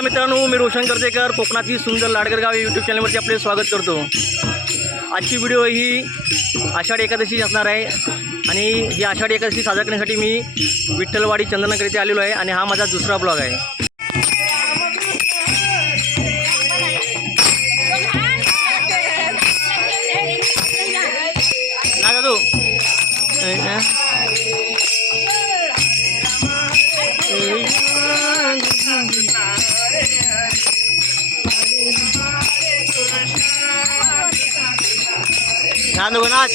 नमस्कार मित्रांनो, मी रोशन करतेकर कोकणातील सुंदर लाडगर गाव यूट्यूब चॅनलवरती आपले स्वागत करतो। आजची व्हिडिओ ही आषाढी एकादशी असणार आहे आणि ही आषाढी एकादशी साजरा करण्यासाठी मी विठ्ठलवाडी चंदननगर येथे आलेलो आहे आणि हा माझा दुसरा ब्लॉग आहे। ना दादू नाच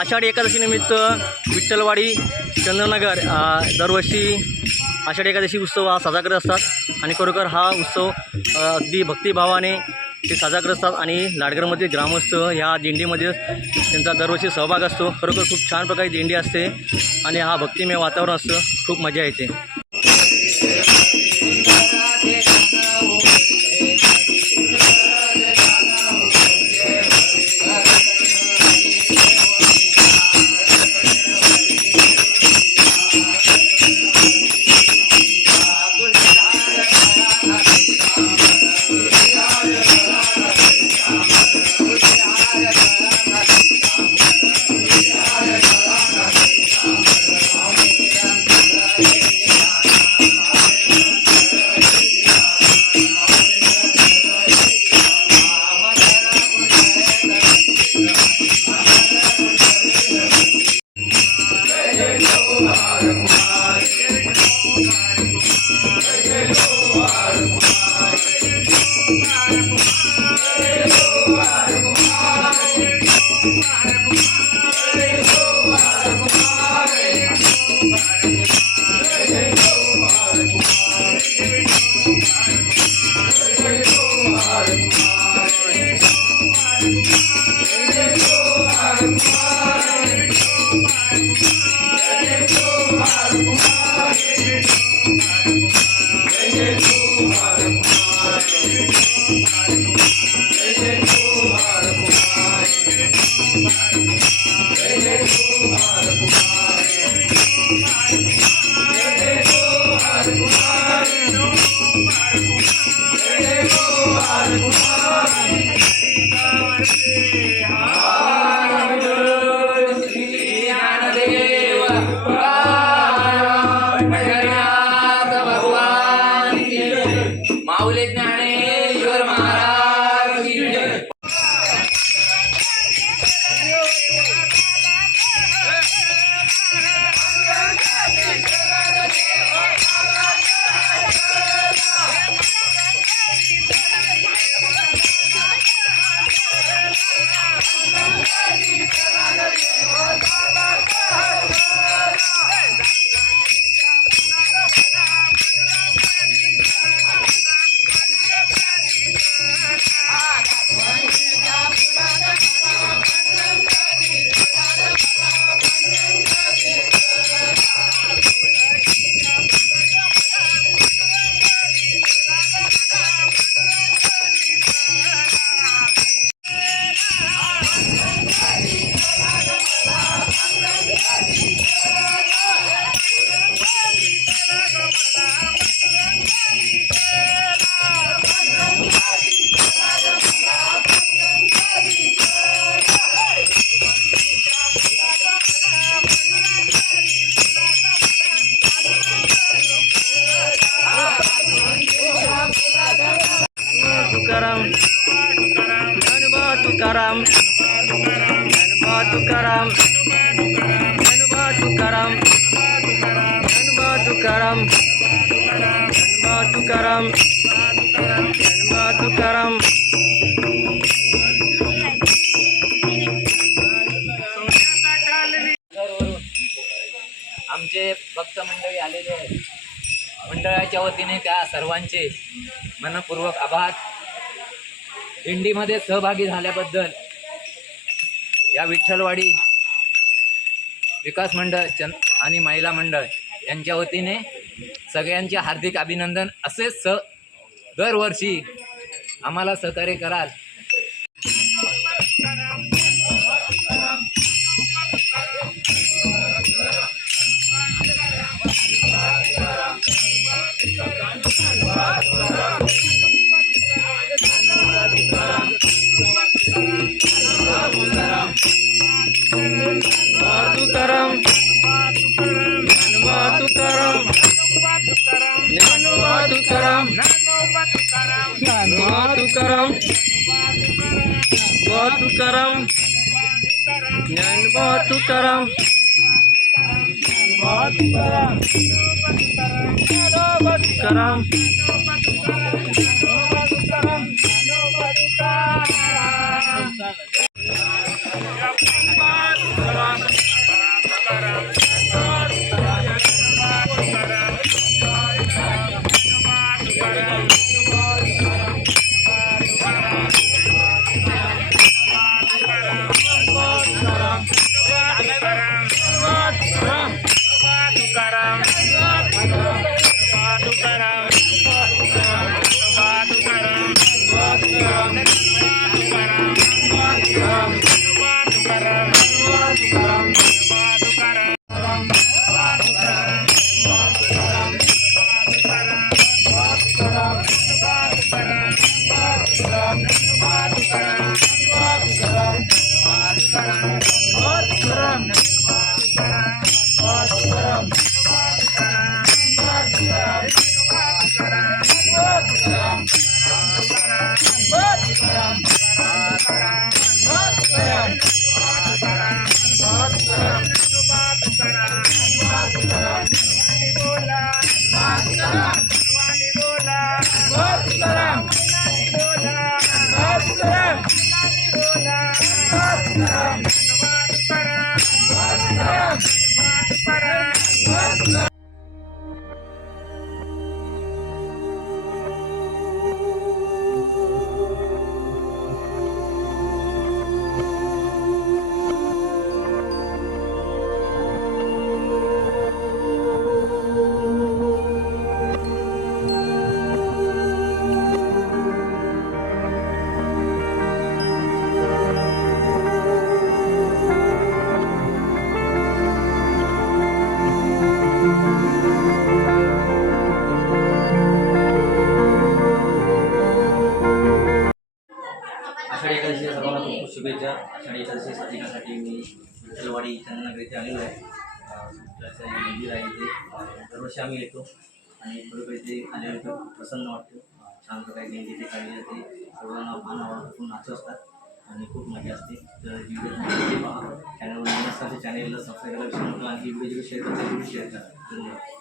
आषाढी एकादशी निमित्त विठ्ठलवाडी चंदननगर दरवर्षी आषाढी एकादशी उत्सव हा साजरा करत असतात आणि खरोखर हा उत्सव अगदी भक्तिभावाने ते साजरा करत असतात आणि लाडगरमध्ये ग्रामस्थ ह्या दिंडीमध्ये त्यांचा दरवर्षी सहभाग असतो। खरोखर खूप छान प्रकारे दिंडी असते आणि हा भक्तिमय वातावरण असतं, खूप मजा येते। तुकाराम ज्ञानोबा तुकाराम ज्ञानोबा तुकाराम. आमचे भक्त मंडळी आलेले आहेत. मंडळाच्या वतीने त्या सर्वांचे मनपूर्वक आभार. दिंडीमध्ये सहभागी झाल्याबद्दल या विठ्ठलवाडी विकास मंडळ आणि महिला मंडळ यांच्या वतीने सगळ्यांचे हार्दिक अभिनंदन. असेच दरवर्षी आम्हाला सहकार्य कराल. तुकाराम ज्ञानोबा तुकाराम ज्ञानोबा तुकाराम ज्ञानोबा तुकाराम तुकाराम ज्ञानोबा तुकाराम तुकाराम. आषाढी एकादशीच्या सर्वांना खूप खूप शुभेच्छा. आषाढी एकादशी साजरीसाठी मी विठ्ठलवाडी चंदननगर इथे आलेलो आहे. विठ्ठलाचं मंदिर आहे इथे. दरवर्षी आम्ही येतो आणि बरोबर इथे आल्यानंतर खूप प्रसन्न वाटतं. छान प्रकारे दिंडी इथे काढली जाते. सर्वांना मान आवाजातून नाचत असतात आणि खूप मजा असते. तर ही व्हिडिओ पहा. चॅनलवर नवीन असतात चॅनलला सबस्क्राईब करायला विसरू नका आणि ही व्हिडिओ शेअर करा. धन्यवाद.